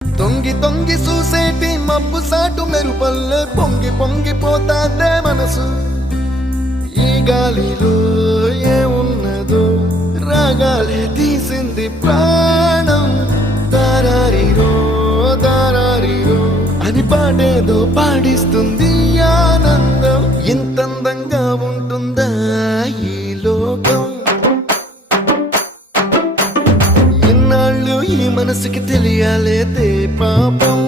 తొంగి తొంగి చూసేటి మబ్బు సాటు మెరుపల్లె పొంగి పొంగిపోతాదే మనసు. ఈ గాలిలో ఏమున్నదో రాగాలే తీసింది ప్రాణం. దారారిరో దారారిరో అని పాడేదో పాడిస్తుంది ఆనందం. ఇంతందంగా ఉంటుందా ఈ లోకం? ఇన్నాళ్ళు ఈ మనసుకి తెలియాలేదే పాపం.